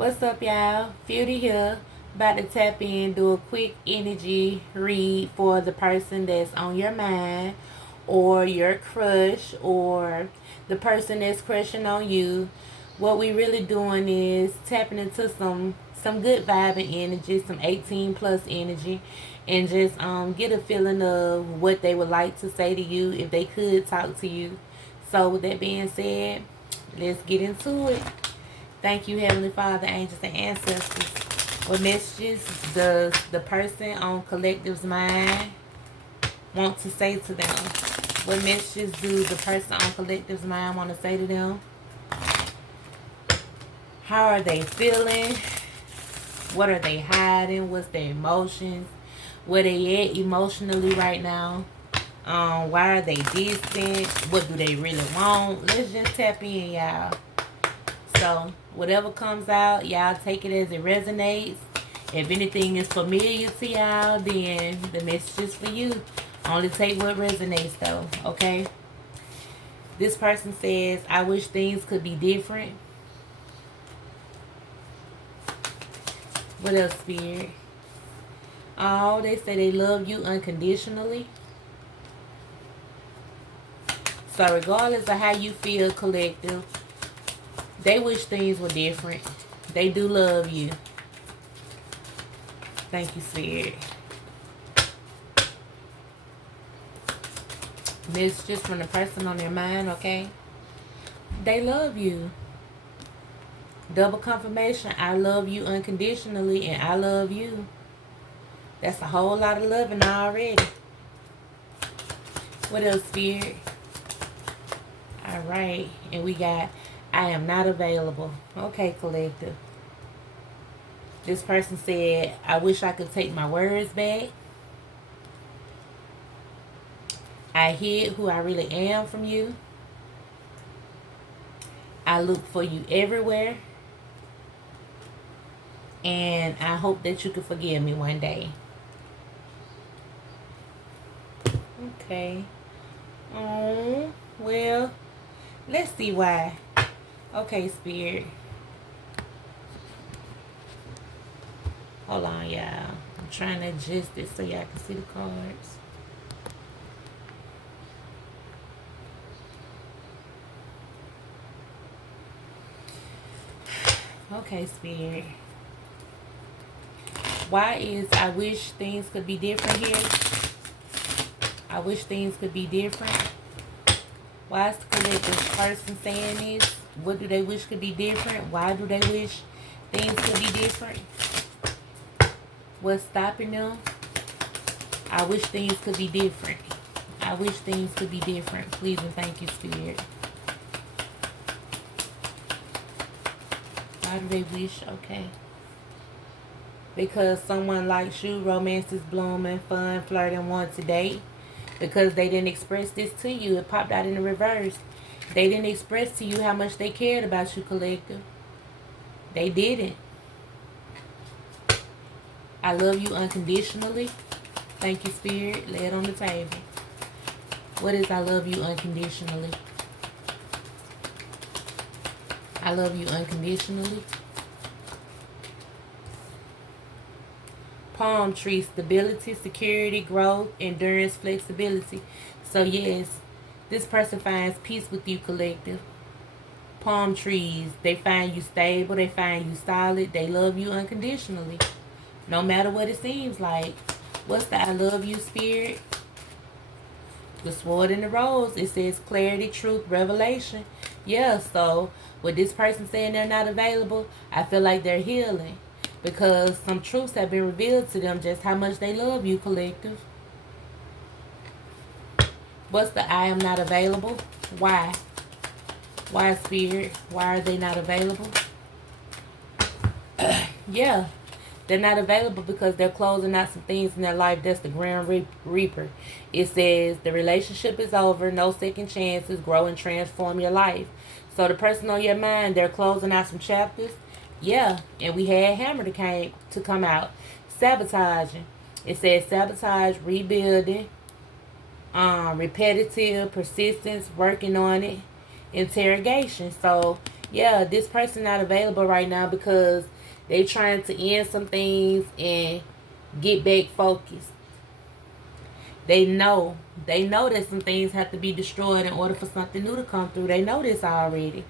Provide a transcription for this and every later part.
What's up, y'all? Beauty here. About to tap in, do a quick energy read for the person that's on your mind, or your crush, or the person that's crushing on you. What we really doing is tapping into some good vibing energy, some 18 plus energy, and just get a feeling of what they would like to say to you if they could talk to you. So with that being said, let's get into it. Thank you, Heavenly Father, angels, and ancestors. What messages does the person on collective's mind want to say to them? What messages do the person on collective's mind want to say to them? How are they feeling? What are they hiding? What's their emotions? Where they at emotionally right now? Why are they distant? What do they really want? Let's just tap in, y'all. So whatever comes out, y'all take it as it resonates. If anything is familiar to y'all, then the message is for you. Only take what resonates though, okay? This person says, I wish things could be different. What else, Spirit? Oh, they say they love you unconditionally. So regardless of how you feel, collective, they wish things were different. They do love you. Thank you, Spirit. Messages from the person on their mind, okay? They love you. Double confirmation. I love you unconditionally, and I love you. That's a whole lot of loving already. What else, Spirit? Alright. And we got, I am not available. Okay, collective. This person said, I wish I could take my words back. I hid who I really am from you. I look for you everywhere. And I hope that you can forgive me one day. Okay. Oh, well, let's see why. Okay, Spirit. Hold on, y'all. I'm trying to adjust it so y'all can see the cards. Okay, Spirit. Why is I wish things could be different here? I wish things could be different. Why is the collective person saying this? What do they wish could be different? Why do they wish things could be different? What's stopping them? I wish things could be different. I wish things could be different. Please and thank you, Spirit. Why do they wish? Okay. Because someone likes you, romance is blooming, fun, flirting, want to date. Because they didn't express this to you. It popped out in the reverse. They didn't express to you how much they cared about you, collective. They didn't. I love you unconditionally. Thank you, Spirit. Lay it on the table. What is I love you unconditionally? I love you unconditionally. Palm tree, stability, security, growth, endurance, flexibility. So yes, this person finds peace with you, collective. Palm trees, they find you stable, they find you solid, they love you unconditionally. No matter what it seems like. What's the I love you, Spirit? The sword and the rose. It says clarity, truth, revelation. Yeah, so with this person saying they're not available, I feel like they're healing. Because some truths have been revealed to them just how much they love you, collective. What's the I am not available? Why? Why, Spirit? Why are they not available? Yeah. They're not available because they're closing out some things in their life. That's the Grand Reaper. It says the relationship is over. No second chances. Grow and transform your life. So the person on your mind, they're closing out some chapters. Yeah. And we had Hammer to come out. Sabotaging. It says sabotage, rebuilding, repetitive, persistence, working on it, interrogation. So Yeah, this person not available right now because they trying to end some things and get back focused. They know. They know that some things have to be destroyed in order for something new to come through. They know this already.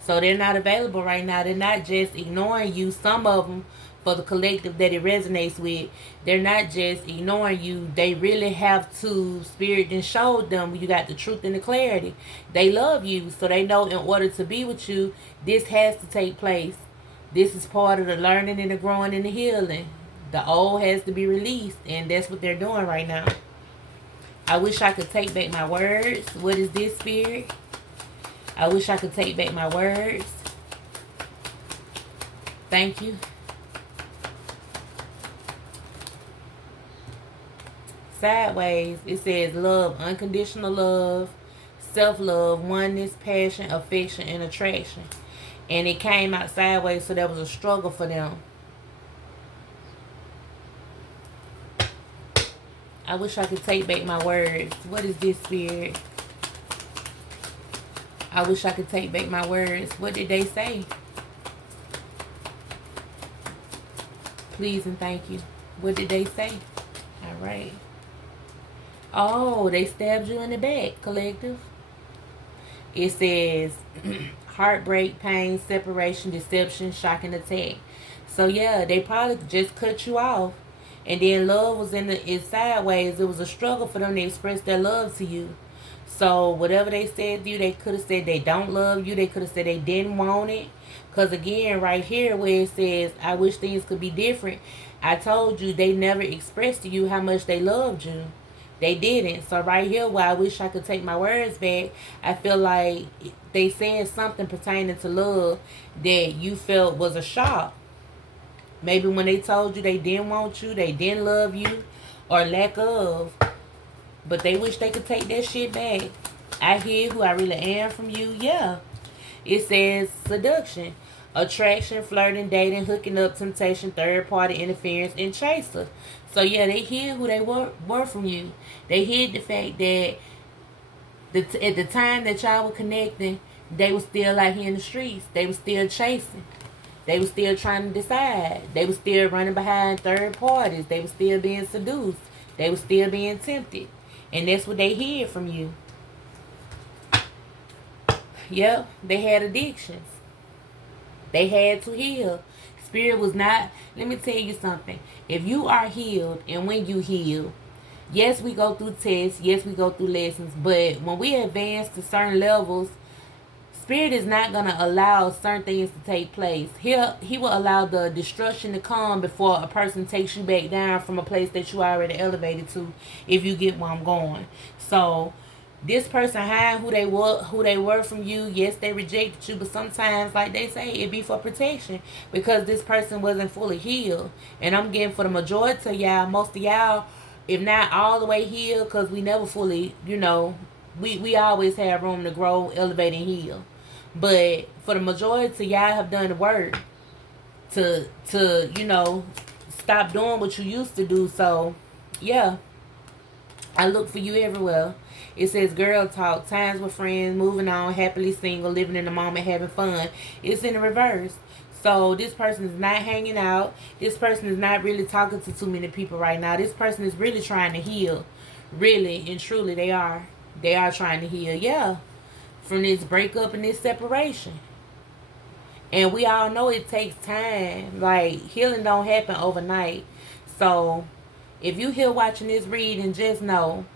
So they're not available right now. They're not just ignoring you. Some of them, for the collective that it resonates with, they're not just ignoring you. They really have to. Spirit and showed them you got the truth and the clarity. They love you. So they know in order to be with you, this has to take place. This is part of the learning and the growing and the healing. The old has to be released. And that's what they're doing right now. I wish I could take back my words. What is this, Spirit? I wish I could take back my words. Thank you. Sideways, it says love, unconditional love, self-love, oneness, passion, affection, and attraction. And it came out sideways, so that was a struggle for them. I wish I could take back my words. What is this, Spirit? I wish I could take back my words. What did they say? Please and thank you. What did they say? All right. Oh, they stabbed you in the back, collective. It says heartbreak, pain, separation, deception, shock, and attack. So yeah, they probably just cut you off. And then love was it's sideways. It was a struggle for them to express their love to you. So whatever they said to you, they could have said they don't love you. They could have said they didn't want it. Because again, right here where it says, I wish things could be different. I told you they never expressed to you how much they loved you. They didn't. So right here where I wish I could take my words back, I feel like they said something pertaining to love that you felt was a shock. Maybe when they told you they didn't want you, they didn't love you, or lack of. But they wish they could take that shit back. I hear who I really am from you. Yeah. It says seduction, attraction, flirting, dating, hooking up, temptation, third party interference, and chaser. So yeah, they hid who they were from you. They hid the fact that at the time that y'all were connecting, they were still out here in the streets. They were still chasing. They were still trying to decide. They were still running behind third parties. They were still being seduced. They were still being tempted. And that's what they hid from you. Yep, they had addictions. They had to heal. Spirit was not, let me tell you something. If you are healed and when you heal, yes, we go through tests. Yes, we go through lessons. But when we advance to certain levels, Spirit is not going to allow certain things to take place. He will allow the destruction to come before a person takes you back down from a place that you already elevated to, if you get where I'm going. So this person hide who they were from you. Yes, they rejected you, but sometimes, like they say, it be for protection because this person wasn't fully healed. And I'm getting for the majority of y'all, most of y'all, if not all the way healed, because we never fully, we always have room to grow, elevate, and heal. But for the majority, y'all have done the work to stop doing what you used to do. So, yeah, I look for you everywhere. It says girl talk, times with friends, moving on, happily single, living in the moment, having fun. It's in the reverse. So this person is not hanging out. This person is not really talking to too many people right now. This person is really trying to heal. Really and truly, they are. They are trying to heal. Yeah. From this breakup and this separation. And we all know it takes time. Like, healing don't happen overnight. So, if you here watching this reading, just know,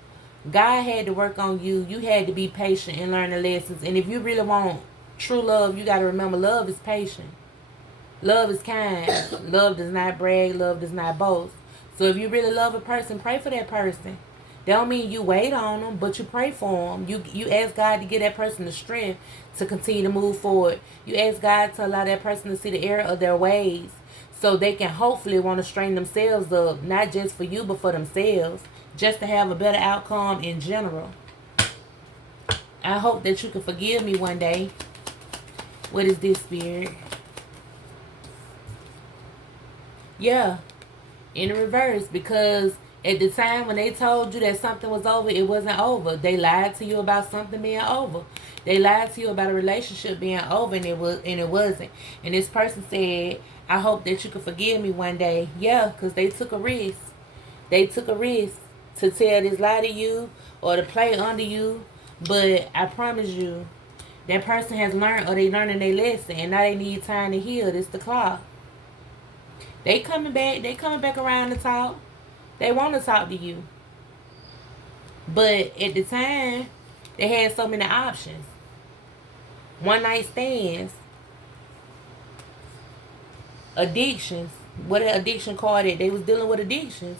God had to work on you. You had to be patient and learn the lessons. And if you really want true love, you got to remember, love is patient. Love is kind. Love does not brag. Love does not boast. So, if you really love a person, pray for that person. That don't mean you wait on them, but you pray for them. You ask God to give that person the strength to continue to move forward. You ask God to allow that person to see the error of their ways so they can hopefully want to straighten themselves up, not just for you, but for themselves, just to have a better outcome in general. I hope that you can forgive me one day. What is this, Spirit? Yeah, in the reverse, because At the time when they told you that something was over, it wasn't over. They lied to you about something being over. They lied to you about a relationship being over, and it wasn't. And this person said, "I hope that you can forgive me one day." Yeah, because they took a risk. They took a risk to tell this lie to you or to play under you. But I promise you, that person has learned, or they learning their lesson, and now they need time to heal. This the clock. They coming back. They coming back around to talk. They want to talk to you. But at the time, they had so many options. One night stands, addictions. What an addiction called it. They was dealing with addictions.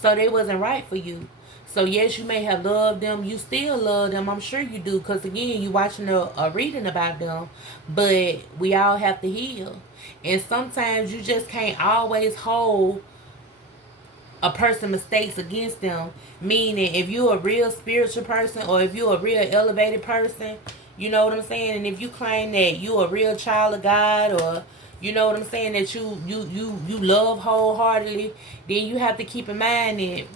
So they wasn't right for you. So yes, you may have loved them. You still love them. I'm sure you do. Because again, you watching a reading about them. But we all have to heal. And sometimes you just can't always hold a person mistakes against them. Meaning, if you're a real spiritual person, or if you're a real elevated person, you know what I'm saying? And if you claim that you're a real child of God, or you know what I'm saying, that you love wholeheartedly, then you have to keep in mind that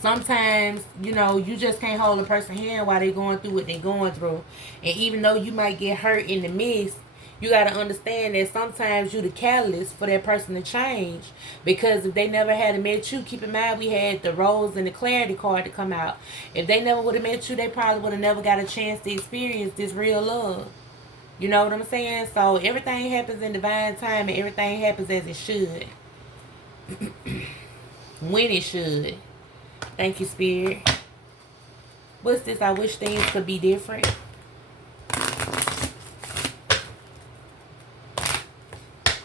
sometimes, you just can't hold a person's hand while they're going through what they're going through. And even though you might get hurt in the midst, you got to understand that sometimes you the catalyst for that person to change. Because if they never had met you, keep in mind we had the rose and the clarity card to come out. If they never would have met you, they probably would have never got a chance to experience this real love. You know what I'm saying? So everything happens in divine time, and everything happens as it should. When it should. Thank you, Spirit. What's this? I wish things could be different.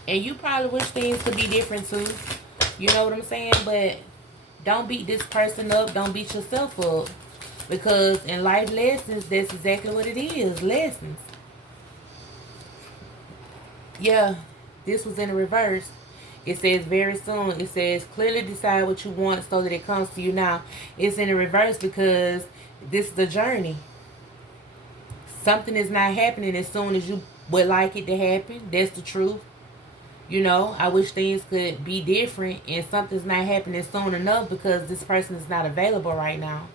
And you probably wish things could be different too. You know what I'm saying? But don't beat this person up. Don't beat yourself up. Because in life lessons, that's exactly what it is. Lessons. Yeah, this was in the reverse. It says very soon. It says clearly decide what you want so that it comes to you now. It's in the reverse because this is a journey. Something is not happening as soon as you would like it to happen. That's the truth. I wish things could be different, and something's not happening soon enough because this person is not available right now.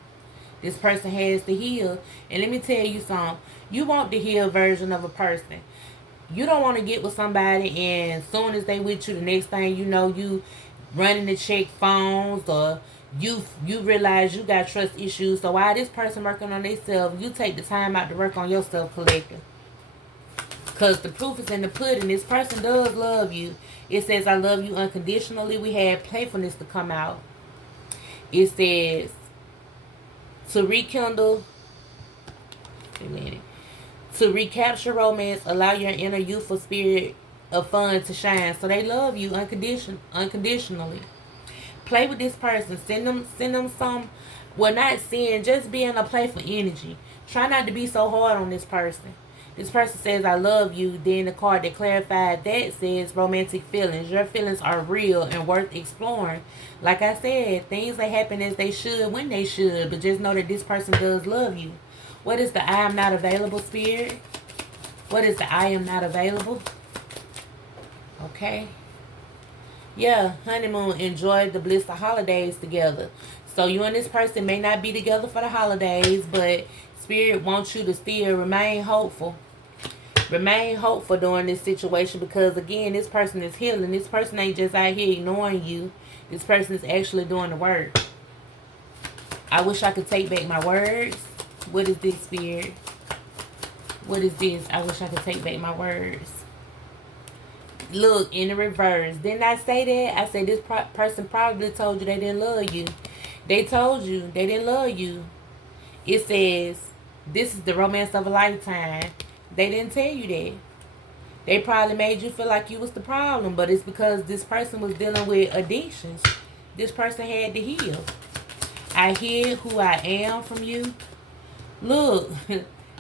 This person has to heal. And let me tell you something. You want the healed version of a person. You don't want to get with somebody and as soon as they with you, the next thing you know, you running to check phones, or you realize you got trust issues. So while this person working on themselves, you take the time out to work on yourself collective. Because the proof is in the pudding. This person does love you. It says, I love you unconditionally. We had playfulness to come out. It says, to rekindle, wait a minute. To recapture romance, allow your inner youthful spirit of fun to shine. So they love you unconditionally. Play with this person. Send them some. Well, not send. Just be in a playful energy. Try not to be so hard on this person. This person says, I love you. Then the card that clarified that says romantic feelings. Your feelings are real and worth exploring. Like I said, things that happen as they should when they should. But just know that this person does love you. What is the I am not available, Spirit? What is the I am not available? Okay. Yeah, honeymoon. Enjoy the bliss of holidays together. So you and this person may not be together for the holidays, but Spirit wants you to still remain hopeful. Remain hopeful during this situation because, again, this person is healing. This person ain't just out here ignoring you. This person is actually doing the work. I wish I could take back my words. What is this, Spirit? What is this? I wish I could take back my words. Look, in the reverse. Didn't I say that? I said this person probably told you they didn't love you. They told you they didn't love you. It says, this is the romance of a lifetime. They didn't tell you that. They probably made you feel like you was the problem, but it's because this person was dealing with addictions. This person had to heal. I hear who I am from you. Look,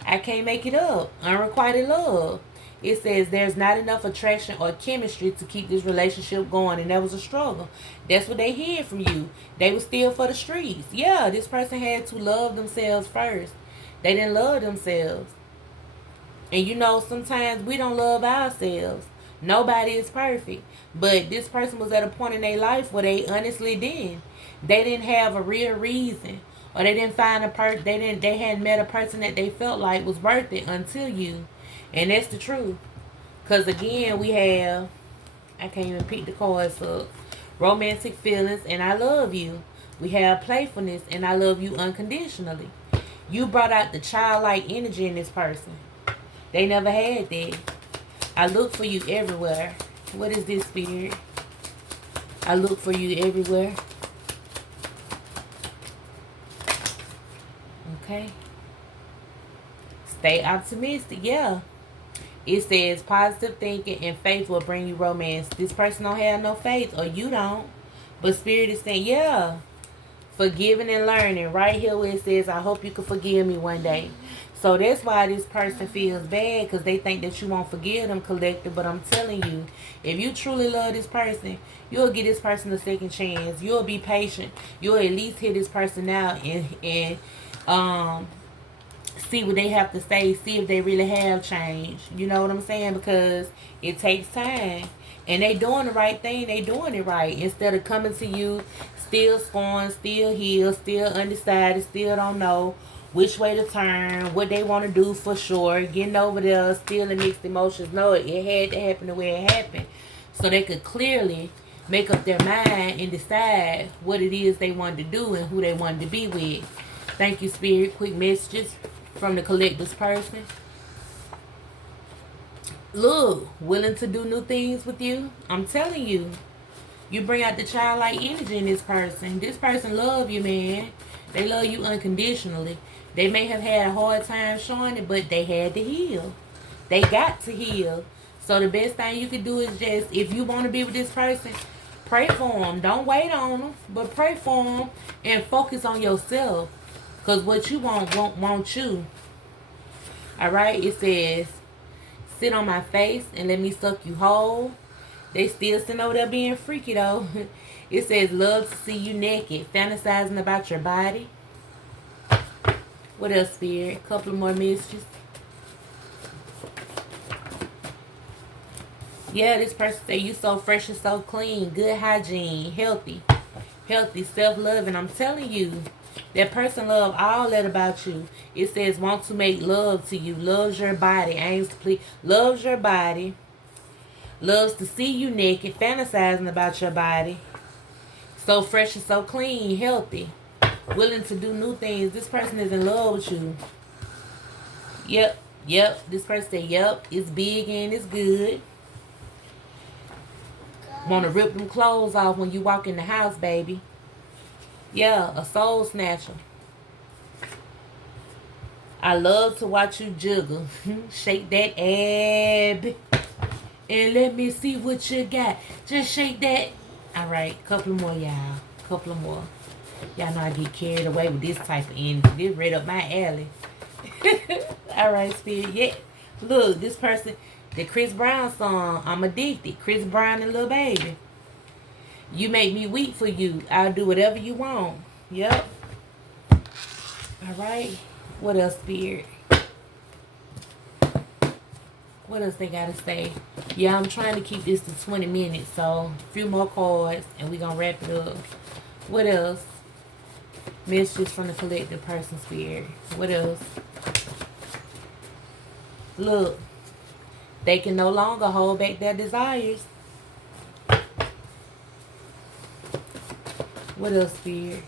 I can't make it up. Unrequited love. It says there's not enough attraction or chemistry to keep this relationship going, and that was a struggle. That's what they hear from you. They were still for the streets. Yeah, this person had to love themselves first. They didn't love themselves. And sometimes we don't love ourselves. Nobody is perfect. But this person was at a point in their life where they honestly didn't. They didn't have a real reason. Or they didn't find a person, they hadn't met a person that they felt like was worth it until you. And that's the truth. Because again, we have, I can't even pick the cards up. Romantic feelings and I love you. We have playfulness and I love you unconditionally. You brought out the childlike energy in this person. They never had that. I look for you everywhere. What is this, Spirit? I look for you everywhere. Okay. Stay optimistic. Yeah. It says positive thinking and faith will bring you romance. This person don't have no faith or you don't. But Spirit is saying, yeah. Forgiving and learning. Right here where it says, I hope you can forgive me one day. So that's why this person feels bad, because they think that you won't forgive them, collective. But I'm telling you, if you truly love this person, you'll give this person a second chance. You'll be patient. You'll at least hear this person out and see what they have to say. See if they really have changed. You know what I'm saying? Because it takes time. And they doing the right thing. They doing it right. Instead of coming to you still scorned, still healed, still undecided, still don't know which way to turn, what they want to do for sure, getting over there, still in mixed emotions. No, it had to happen the way it happened. So they could clearly make up their mind and decide what it is they wanted to do and who they wanted to be with. Thank you, Spirit. Quick messages from the collector's person. Look, willing to do new things with you. I'm telling you. You bring out the childlike energy in this person. This person love you, man. They love you unconditionally. They may have had a hard time showing it, but they had to heal. They got to heal. So the best thing you can do is just, if you want to be with this person, pray for them. Don't wait on them, but pray for them and focus on yourself. Because what you want you. Alright, it says, sit on my face and let me suck you whole. They still sitting over there being freaky though. It says, love to see you naked, fantasizing about your body. What else, Spirit? A couple more messages. Yeah, this person say you so fresh and so clean, good hygiene, healthy, self-loving. I'm telling you, that person love all that about you. It says want to make love to you, loves your body, aims to please, loves your body. Loves to see you naked, fantasizing about your body. So fresh and so clean, healthy. Willing to do new things. This person is in love with you. Yep. This person said, yep, it's big and it's good. Want to rip them clothes off when you walk in the house, baby. Yeah, a soul snatcher. I love to watch you jiggle. Shake that ab. And let me see what you got. Just shake that. All right, couple more, y'all. Couple more. Y'all know I get carried away with this type of energy. This right up my alley. All right, Spirit. Yeah. Look, this person, the Chris Brown song, I'm Addicted. Chris Brown and Lil Baby. You make me weak for you. I'll do whatever you want. Yep. All right. What else, Spirit? What else they gotta say? Yeah, I'm trying to keep this to 20 minutes, so a few more cards and we're gonna wrap it up. What else? Messages from the collective person, Spirit. What else? Look, they can no longer hold back their desires. What else, Spirit?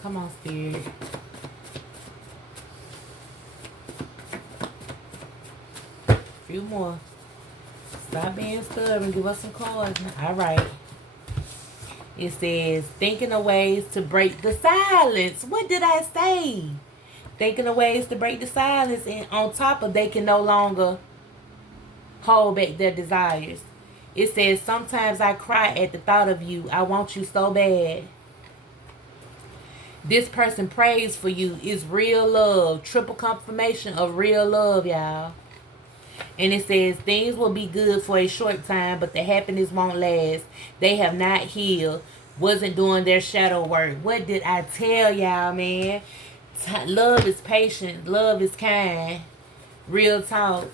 Come on, Spirit. Few more. Stop being stubborn. Give us some cards. All right. It says, thinking of ways to break the silence. What did I say? Thinking of ways to break the silence. And on top of they can no longer hold back their desires. It says, sometimes I cry at the thought of you. I want you so bad. This person prays for you. It's real love. Triple confirmation of real love, y'all. And it says, things will be good for a short time, but the happiness won't last. They have not healed. Wasn't doing their shadow work. What did I tell y'all, man? Love is patient. Love is kind. Real talk.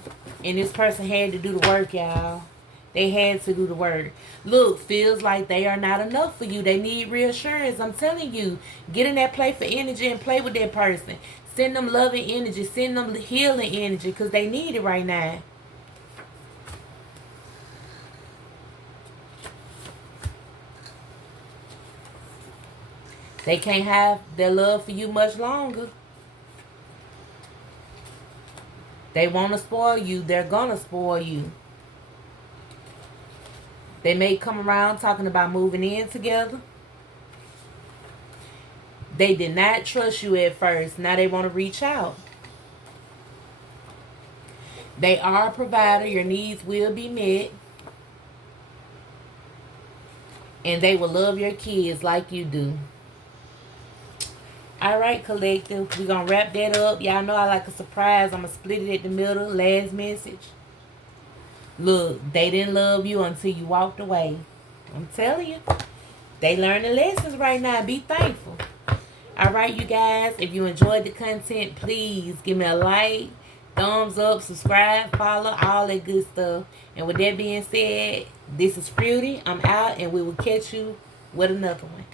And this person had to do the work, y'all. They had to do the work. Look, feels like they are not enough for you. They need reassurance. I'm telling you. Get in that play for energy and play with that person. Send them loving energy. Send them healing energy because they need it right now. They can't have their love for you much longer. They want to spoil you. They're going to spoil you. They may come around talking about moving in together. They did not trust you at first. Now they want to reach out. They are a provider. Your needs will be met. And they will love your kids like you do. Alright, collective. We're going to wrap that up. Y'all know I like a surprise. I'm going to split it at the middle. Last message. Look, they didn't love you until you walked away. I'm telling you. They learning lessons right now. Be thankful. Alright, you guys. If you enjoyed the content, please give me a like, thumbs up, subscribe, follow, all that good stuff. And with that being said, this is Fruity. I'm out, and we will catch you with another one.